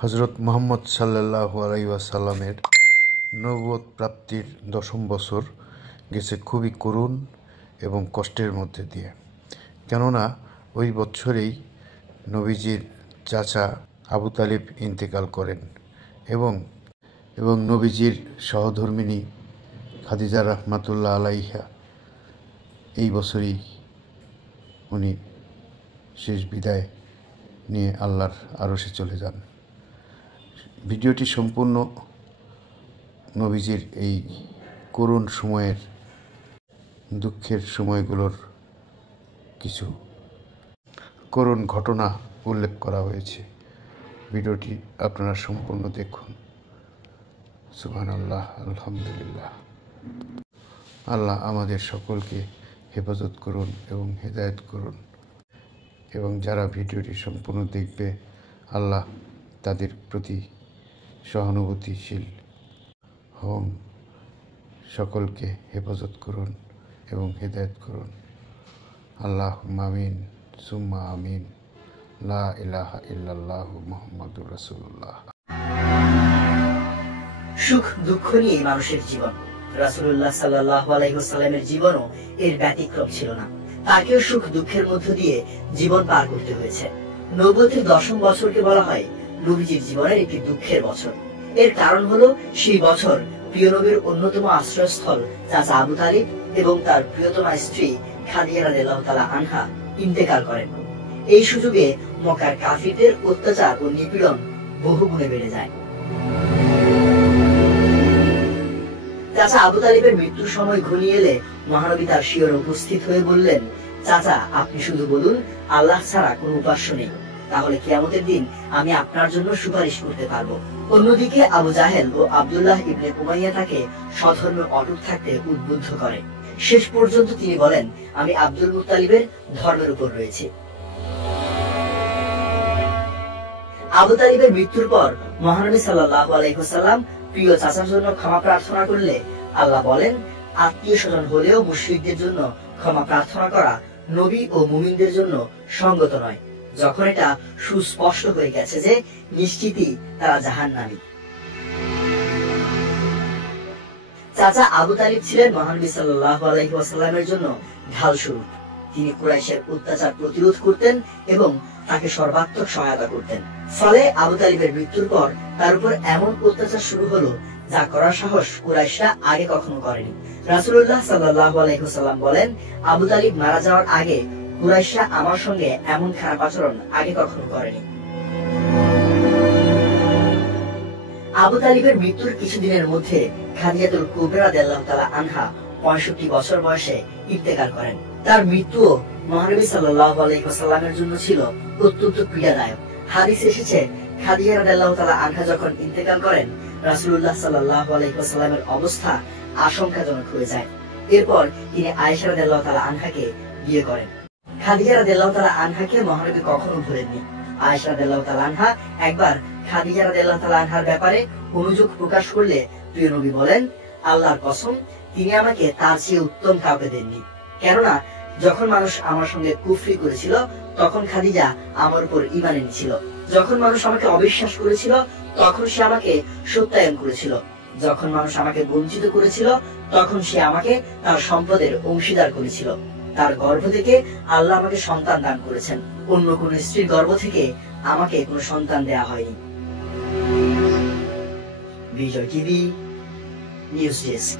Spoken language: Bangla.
হযরত মুহাম্মদ সাল্লাল্লাহু আলাইহি ওয়াসাল্লামের নবুয়ত প্রাপ্তির 10ম বছর গেছে খুবই করুণ এবং কষ্টের মধ্যে দিয়ে। কেননা ওই বছরেই নবীজির চাচা আবু তালিব ইন্তেকাল করেন এবং নবীজির সহধর্মিণী খাদিজা রাহমাতুল্লাহ আলাইহা এই বছরই উনি শেষ বিদায় নিয়ে আল্লাহর আরশে চলে যান। ভিডিওটি সম্পূর্ণ নবীজির এই করুণ সময়ের দুঃখের সময়গুলোর কিছু করুণ ঘটনা উল্লেখ করা হয়েছে। ভিডিওটি আপনারা সম্পূর্ণ দেখুন। সুবহানাল্লাহ, আলহামদুলিল্লাহ। আল্লাহ আমাদের সকলকে হেফাজত করুন এবং হেদায়েত করুন, এবং যারা ভিডিওটি সম্পূর্ণ দেখবে আল্লাহ তাদের প্রতি সহানুভূতিশীল হন। সকলকে হেফাজত করুন এবং হেদায়েত করুন। আল্লাহুম্মা আমিন সুম্মা আমিন। লা ইলাহা ইল্লাল্লাহু মুহাম্মাদুর রাসূলুল্লাহ। সুখ দুঃখ নিয়ে মানুষের জীবন। রাসূলুল্লাহ সাল্লাল্লাহু আলাইহি ওয়াসাল্লামের জীবনও এর ব্যতিক্রম ছিল না। তাকেও সুখ দুঃখের মধ্য দিয়ে জীবন পার করতে হয়েছে। নবুয়তের 10ম বছরকে বলা হয় নবীজির জীবনের একটি দুঃখের বছর। এর কারণ হলো সেই বছর প্রিয় নবীর অন্যতম আশ্রয়স্থল চাচা আবু তালিব এবং তার প্রিয়তমা স্ত্রী খাদিজা রাদিয়াল্লাহু তাআলা আনহা ইন্তেকাল করেন। এই সুযোগে মক্কার কাফিরদের অত্যাচার ও নিপীড়ন বহুগুণে বেড়ে যায়। চাচা আবু তালিবের মৃত্যুর সময় ঘনিয়ে এলে মহানবী তার শিয়রে উপস্থিত হয়ে বললেন, চাচা, আপনি শুধু বলুন আল্লাহ ছাড়া কোনো উপাস্য নেই, তাহলে কিয়ামতের দিন আমি আপনার জন্য সুপারিশ করতে পারবো। অন্যদিকে আবু জাহেল ও আব্দুল্লাহ ইবনে উমাইয়া তাকে স্বধর্মে অটুট থাকতে উদ্বুদ্ধ করে। শেষ পর্যন্ত তিনি বলেন, আমি আব্দুল মুত্তালিবের ধর্মের উপর রয়েছি। আবু তালিবের মৃত্যুর পর মহানবী সাল্লাল্লাহু আলাইহি ওয়াসাল্লাম প্রিয় চাচার জন্য ক্ষমা প্রার্থনা করলে আল্লাহ বলেন, আত্মীয় স্বজন হলেও মুশরিকদের জন্য ক্ষমা প্রার্থনা করা নবী ও মুমিনদের জন্য সঙ্গত নয়, যখন এটা সুস্পষ্ট হয়ে গেছে যে নিশ্চিতই তারা জাহান্নামী। চাচা আবু তালিব ছিলেন মহানবী সাল্লাল্লাহু আলাইহি ওয়াসাল্লামের জন্য ঢাল স্বরূপ। তিনি কুরাইশের অত্যাচার প্রতিরোধ করতেন এবং তাকে সর্বাত্মক সহায়তা করতেন। ফলে আবু তালিবের মৃত্যুর পর তার উপর এমন অত্যাচার শুরু হলো যা করার সাহস কুরাইশরা আগে কখনো করেনি। রাসূলুল্লাহ সাল্লাল্লাহু আলাইহি ওয়াসাল্লাম বলেন, আবু তালিব মারা যাওয়ার আগে কুরাইশরা আমার সঙ্গে এমন খারাপ আচরণ আগে কখনো করেনি। আবু তালিবের মৃত্যুর কিছুদিনের মধ্যে খাদিজাতুল কুবরা রাদিয়াল্লাহু তাআলা আনহা 65 বছর বয়সে ইন্তেকাল করেন। তার মৃত্যুও মহানবী সাল্লাল্লাহু আলাইহি ওয়াসাল্লামের জন্য ছিল অত্যন্ত পীড়াদায়ক। হাদিস এসেছে, খাদিজা রাদিয়াল্লাহু তাআলা আনহা যখন ইন্তেকাল করেন, রাসূলুল্লাহ সাল্লাল্লাহু আলাইহি ওয়াসাল্লামের অবস্থা আশঙ্কাজনক হয়ে যায়। এরপর তিনি আয়েশা রাদিয়াল্লাহু তাআলা আনহাকে বিয়ে করেন। খাদিজা রাদিয়াল্লাহু তাআলা আনহাকে মহানবী কখনো ভুলেননি। আয়েশা রাদিয়াল্লাহু তাআলা আনহা একবার খাদিজা রাদিয়াল্লাহু তাআলা আনহার ব্যাপারে অনুযোগ প্রকাশ করলে প্রিয় নবী বলেন, আল্লাহর কসম, তিনি আমাকে তার চেয়ে উত্তম কাউকে দেননি। কেননা যখন মানুষ আমার সঙ্গে কুফরি করেছিল তখন খাদিজা আমার উপর ঈমান এনেছিল। যখন মানুষ আমাকে অবিশ্বাস করেছিল তখন সে আমাকে সত্যায়ন করেছিল। যখন মানুষ আমাকে বঞ্চিত করেছিল তখন সে আমাকে তার সম্পদের অংশীদার করেছিল। তার গর্ভ থেকে আল্লাহ আমাকে সন্তান দান করেছেন। অন্য কোন স্ত্রীর গর্ভ থেকে আমাকে কোনো সন্তান দেয়া হয়নি। বিজয় টিভি নিউজ ডেস্ক।